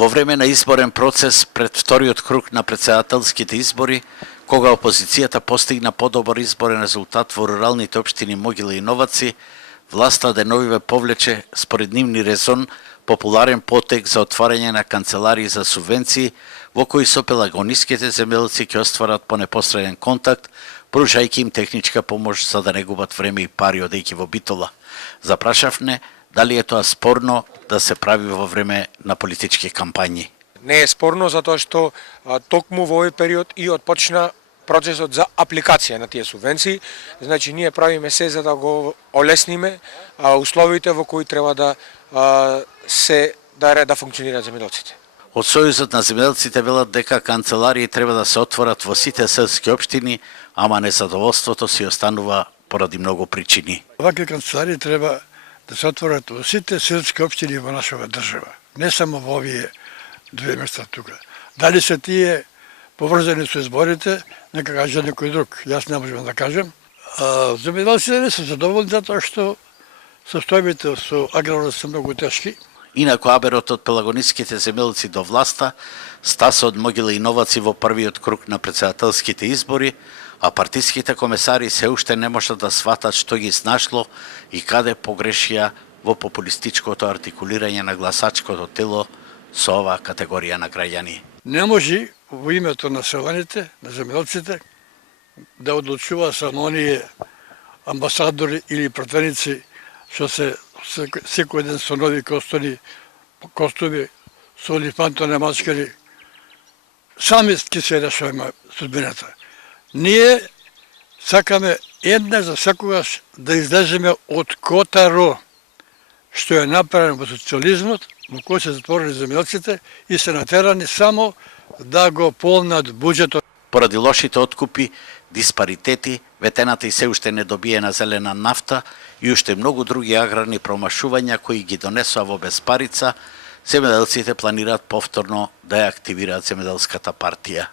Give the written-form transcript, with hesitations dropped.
Во време на изборен процес пред вториот круг на претседателските избори, кога опозицијата постигна подобар изборен резултат во руралните општини Могила и Новаци, власта деновиве повлече, според нивни резон, популарен потек за отварање на канцеларии за субвенции, во кои со пелагониските земјоделци ќе остварат по непосреден контакт, пружајќи им техничка помош за да не губат време и пари одејќи во битола. Запрашавне дали е тоа спорно да се прави во време на политички кампањи. Не е спорно затоа што токму во овој период и отпочна процесот за апликација на тие субвенции. Значи ние правиме се за да го олесниме условите во кои треба да да функционираат земјоделците. Од Сојузот на земјоделците велат дека канцеларии треба да се отворат во сите селски општини, ама незадоволството си останува поради многу причини. Вакви канцеларии треба да се отворат во сите селски општини во нашава држава, не само во овие две места тука. Дали се тие поврзани со изборите, нека каже некој друг. Јас не можам да кажем. Земјоделците не се задоволни затоа што состојбите со аграрот се многу тешки. Инаку аберот од пелагониските земјоделци до власта стаса од Могила и Новаци во првиот круг на претседателските избори, а партиските комесари се уште не можат да сватат што ги снашло и каде погрешија во популистичкото артикулирање на гласачкото тело со оваа категорија на граѓани. Не може во името на селаните, на земјоделците, да одлучува само оние амбасадори или пратеници што се секој ден со нови костуми, со олифантоне мачкари. Сами ќе се решаваме судбината. Ние сакаме еднаш за секогаш да излеземе од котаро што е направено во социјализмот, во кој се затворени земјоделците и се натерани само да го полнат буџетот. Поради лошите откупи, диспаритети, ветената и се уште недобиена зелена нафта и уште многу други аграрни промашувања кои ги донесоа во безпарица, земјоделците планираат повторно да ја активираат земјоделската партија.